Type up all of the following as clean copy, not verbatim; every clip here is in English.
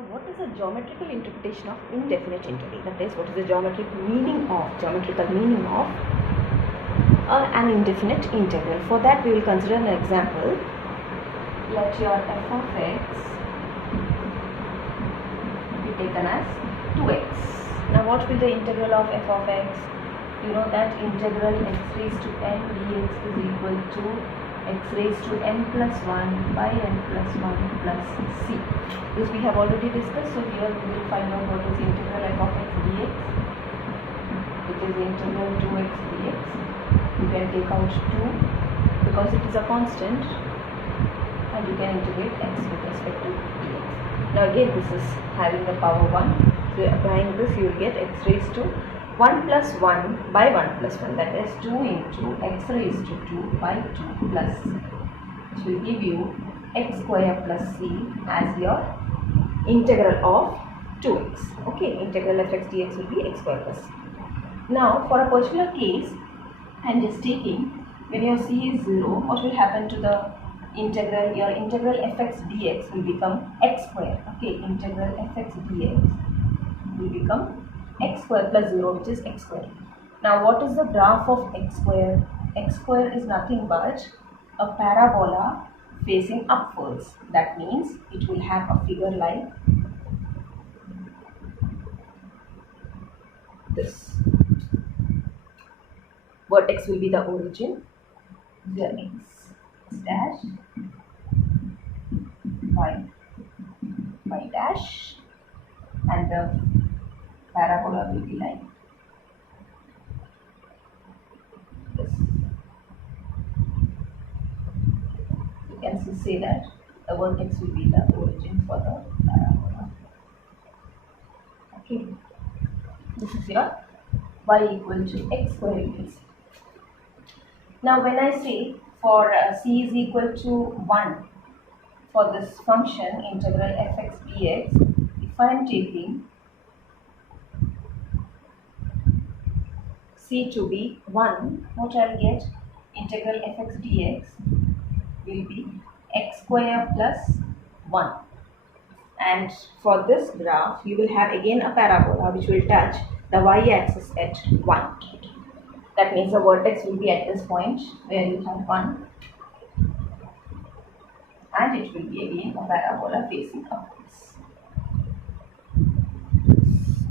Now, what is the geometrical interpretation of indefinite integral? That is, what is the geometrical meaning of an indefinite integral? For that, we will consider an example. Let your f of x be taken as 2x. Now, what will the integral of f of x? You know that integral x raised to n dx is equal to x raised to n plus 1 by n plus 1 plus c. This we have already discussed. So here we will find out what is the integral f of x dx, which is integral 2x dx. You can take out 2 because it is a constant, and you can integrate x with respect to dx. Now again, this is having the power 1. So applying this, you will get x raised to 1 plus 1 by 1 plus 1, that is 2 into x raised to 2 by 2 plus c, which will give you x square plus c as your integral of 2x. Okay, integral of x dx will be x square plus c. Now for a particular case, I am just taking, when your c is 0, what will happen to the integral? Your integral fx dx will become x square. Okay, integral fx dx will become x square plus 0, which is x square. Now what is the graph of x square? X square is nothing but a parabola facing upwards. That means it will have a figure like this. Vertex will be the origin, there is dash, y dash, and the parabola will be like this. You can say that the vertex will be the origin for the parabola. Okay, this is your y equal to x square, you can see. Now when I say for c is equal to 1 for this function integral fx dx, if I am taking c to be 1, what I will get? Integral fx dx will be x square plus 1. And for this graph, you will have again a parabola which will touch the y-axis at 1. That means the vertex will be at this point where you have 1, and it will be again a parabola facing upwards.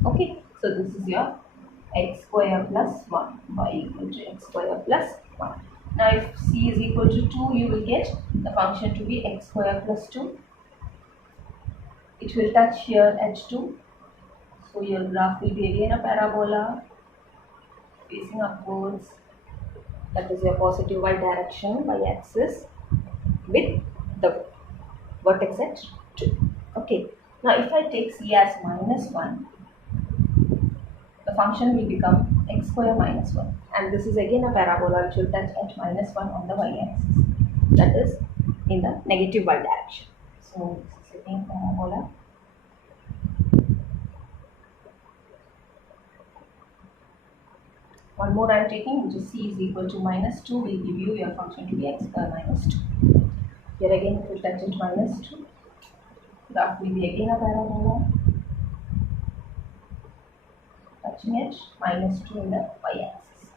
Okay, so this is your x square plus 1, y equal to x square plus 1. Now if c is equal to 2, you will get the function to be x square plus 2. It will touch here at 2. So your graph will be again a parabola facing upwards. That is your positive y direction, y axis, with the vertex at 2. Okay. Now if I take c as minus 1, the function will become x square minus 1, and this is again a parabola which will touch at minus 1 on the y-axis, that is in the negative y direction. So this is again parabola. One more I am taking, which is c is equal to minus 2, will give you your function to be x square minus 2. Here again it will touch at minus 2. Graph will be again a parabola touching at minus 2 in the y-axis.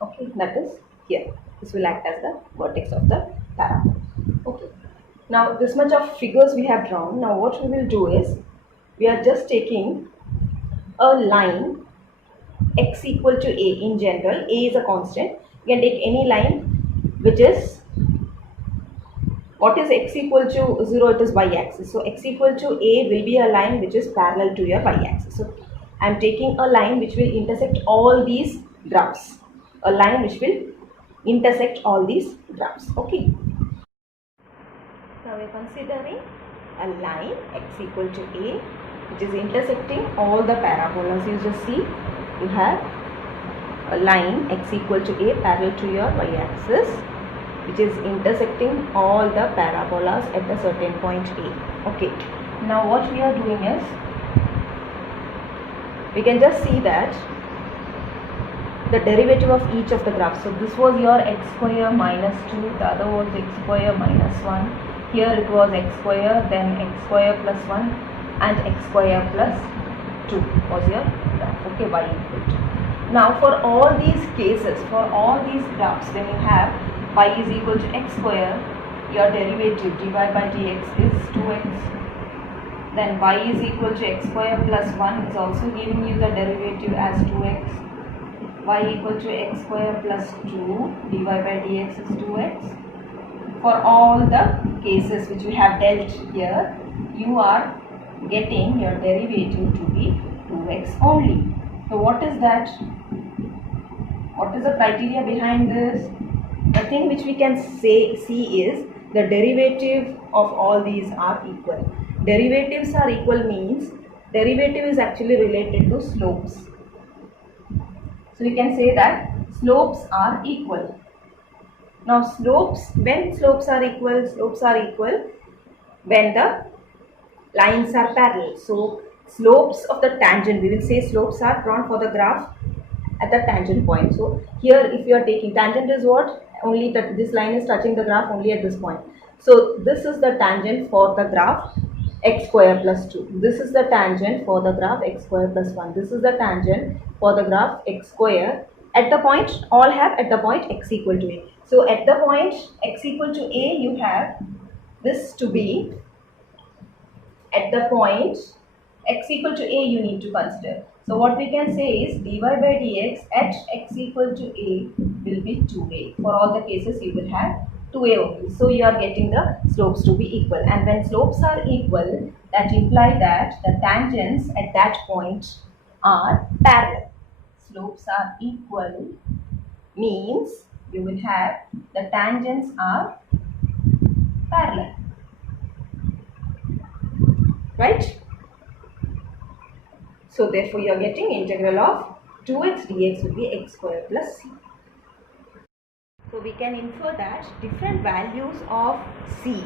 Okay, that is here. This will act as the vertex of the parabola. Okay. Now this much of figures we have drawn. Now what we will do is, we are just taking a line x equal to a. In general, a is a constant. You can take any line which is, what is x equal to 0? It is y-axis. So x equal to a will be a line which is parallel to your y-axis. So I am taking a line which will intersect all these graphs. A line which will intersect all these graphs. Okay. Now we are considering a line x equal to a which is intersecting all the parabolas. You just see, you have a line x equal to a parallel to your y-axis which is intersecting all the parabolas at a certain point a. Okay. Now what we are doing is, we can just see that the derivative of each of the graphs. So this was your x square minus 2, the other was x square minus 1. Here it was x square, then x square plus 1, and x square plus 2 was your graph. Okay, y equal to. Now for all these cases, for all these graphs, when you have y is equal to x square, your derivative dy by dx is 2x. Then y is equal to x square plus 1 is also giving you the derivative as 2x. Y equal to x square plus 2 dy by dx is 2x. For all the cases which we have dealt here, you are getting your derivative to be 2x only. So what is that? What is the criteria behind this? The thing which we can see is the derivative of all these are equal. Derivatives are equal means derivative is actually related to slopes. So we can say that slopes are equal. Now slopes, when slopes are equal when the lines are parallel. So slopes of the tangent, we will say slopes are drawn for the graph at the tangent point. So here if you are taking tangent is what? Only that this line is touching the graph only at this point. So this is the tangent for the graph x square plus 2. This is the tangent for the graph x square plus 1. This is the tangent for the graph x square at the point, all have at the point x equal to a. So at the point x equal to a, you have this to be at the point x equal to a, you need to consider. So what we can say is dy by dx at x equal to a will be 2a. For all the cases you will have 2a only. So you are getting the slopes to be equal. And when slopes are equal, that imply that the tangents at that point are parallel. Slopes are equal means you will have the tangents are parallel. Right? So therefore you are getting integral of 2x dx will be x square plus c. So we can infer that different values of c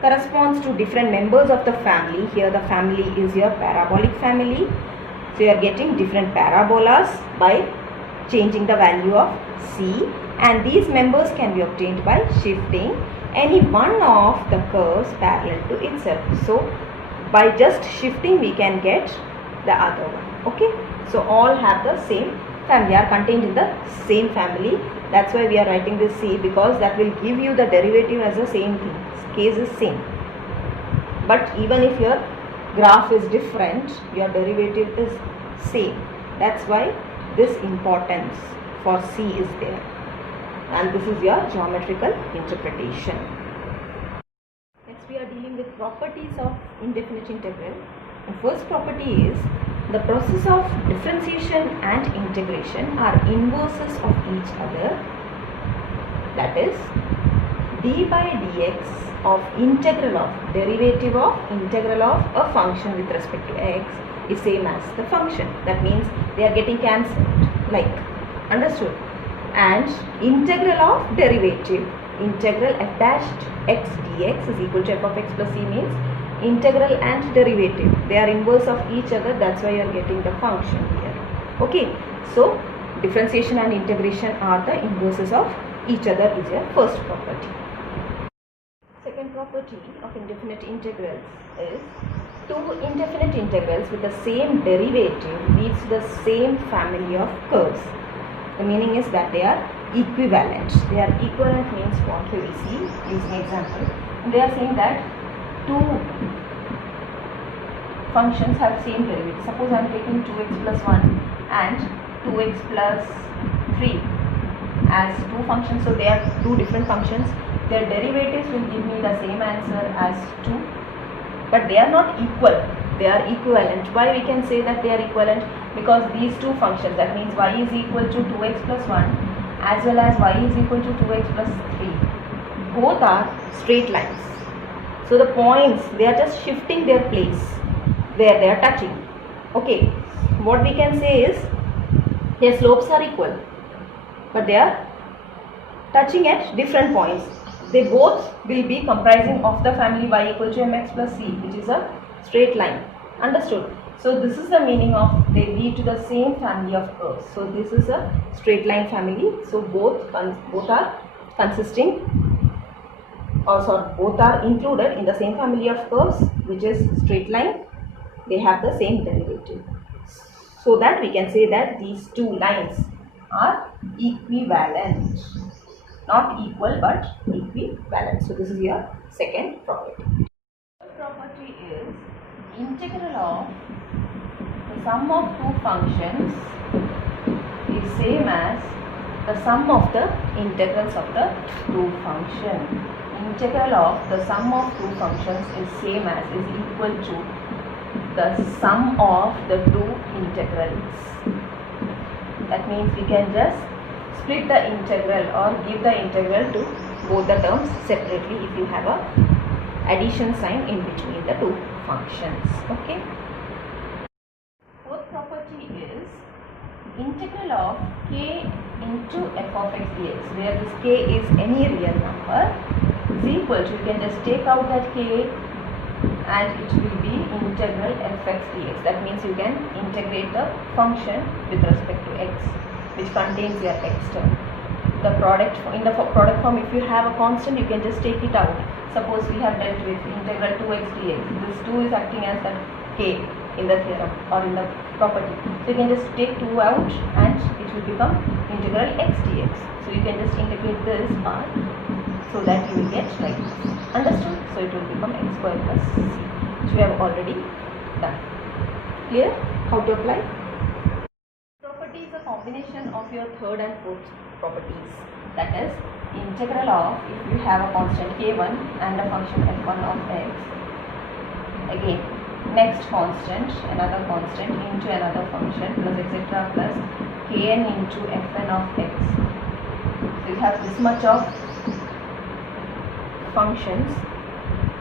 corresponds to different members of the family. Here the family is your parabolic family. So you are getting different parabolas by changing the value of c, and these members can be obtained by shifting any one of the curves parallel to itself. So by just shifting we can get the other one. Okay, so all have the same family, are contained in the same family. That's why we are writing this c, because that will give you the derivative as the same thing. Case is same, but even if your graph is different, your derivative is same. That's why this importance for c is there, and this is your geometrical interpretation. Next we are dealing with properties of indefinite integral. The first property is the process of differentiation and integration are inverses of each other. That is, d by dx of integral of derivative of integral of a function with respect to x is same as the function. That means they are getting cancelled, like, understood? And integral of derivative, integral f dashed x dx is equal to f of x plus c means integral and derivative, they are inverse of each other. That's why you are getting the function here. Okay, so differentiation and integration are the inverses of each other is your first property. Second property of indefinite integrals is two indefinite integrals with the same derivative leads to the same family of curves. The meaning is that they are equivalent. They are equivalent means what we will see using example. And they are saying that two functions have same derivative. Suppose I am taking 2x plus 1 and 2x plus 3 as two functions. So they are two different functions. Their derivatives will give me the same answer as 2, but they are not equal. They are equivalent. Why we can say that they are equivalent? Because these two functions, that means y is equal to 2x plus 1 as well as y is equal to 2x plus 3, both are straight lines. So the points, they are just shifting their place where they are touching. Okay, what we can say is their slopes are equal, but they are touching at different points. They both will be comprising of the family y equal to mx plus c, which is a straight line. Understood? So this is the meaning of they lead to the same family of curves. So this is a straight line family. So both are consisting, or sorry, both are included in the same family of curves, which is straight line. they have the same derivative. So that we can say that these two lines are equivalent. Not equal but equivalent. So this is your second property. Third property is integral of the sum of two functions is same as the sum of the integrals of the two function. Integral of the sum of two functions is same as, is equal to the sum of the two integrals. That means we can just split the integral or give the integral to both the terms separately if you have a addition sign in between the two functions. Okay. Fourth property is integral of k into f of x dx, where this k is any real number, is equal to, you can just take out that k and it will be integral fx dx. That means you can integrate the function with respect to x, which contains your x term. The product, in the product form, if you have a constant, you can just take it out. Suppose we have dealt with integral 2x dx. This 2 is acting as the k in the theorem or in the property. So you can just take 2 out and it will become integral x dx. So you can just integrate this part so that you will get like this. Understood? So it will become x square plus c, which we have already done. Clear? How to apply? Property is a combination of your third and fourth properties. That is integral of, if you have a constant k1 and a function f1 of x, again next constant, another constant into another function plus etc. plus kn into fn of x. So you have this much of functions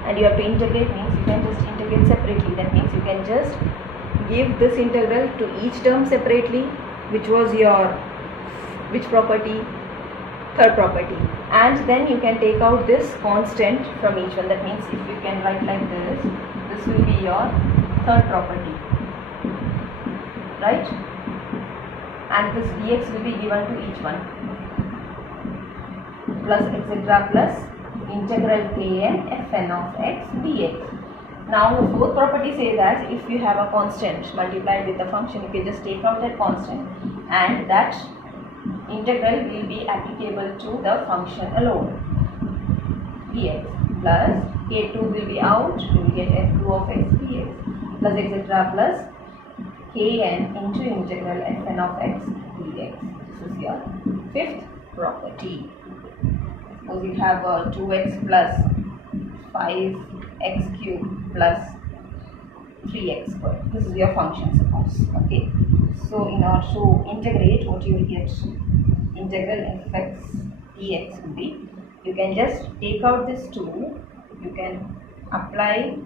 and you have to integrate, means you can just integrate separately. That means you can just give this integral to each term separately, which was your which property? Third property. And then you can take out this constant from each one. That means if you can write like this will be your third property, right? And this dx will be given to each one plus etc. plus integral kn fn of x dx. Now the fourth property says that if you have a constant multiplied with the function, you can just take out that constant and that integral will be applicable to the function alone, dx, plus k2 will be out, you will get f2 of x dx plus etc. plus kn into integral fn of x dx. This is your fifth property. Suppose you have 2x plus 5x cubed plus 3x squared. This is your function, suppose. Okay. So in order to integrate, what you will get, integral fx dx will be, you can just take out this 2, you can apply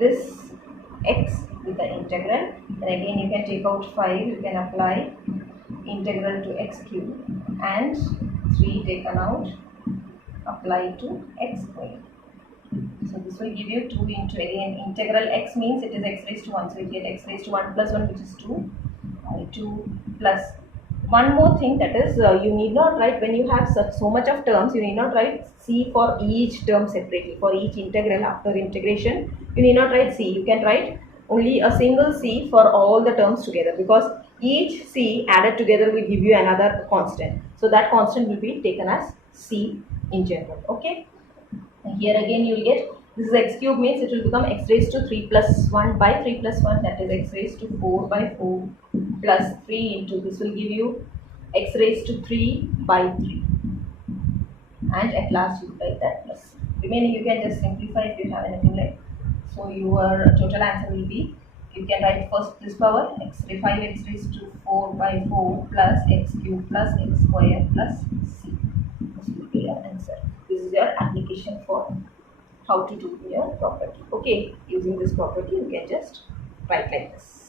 this x with the integral, and again you can take out 5, you can apply integral to x cube, and 3 taken out, apply to x squared. So this will give you 2 into, again integral x means it is x raised to 1, so you get x raised to 1 plus 1, which is 2, 2 plus. One more thing, that is you need not write, when you have so much of terms, you need not write c for each term separately. For each integral after integration, you need not write c. You can write only a single c for all the terms together, because each c added together will give you another constant. So that constant will be taken as c in general. Okay. And here again you will get, this is x cube, means it will become x raised to 3 plus 1 by 3 plus 1, that is x raised to 4 by 4 plus 3 into, this will give you x raised to 3 by 3, and at last you write that plus. Remaining you can just simplify if you have anything like. So your total answer will be, you can write first this power x 5x raised to 4 by 4 plus x cube plus x square plus c. This will be your answer. This is your application for how to do your property. Okay, using this property you can just write like this.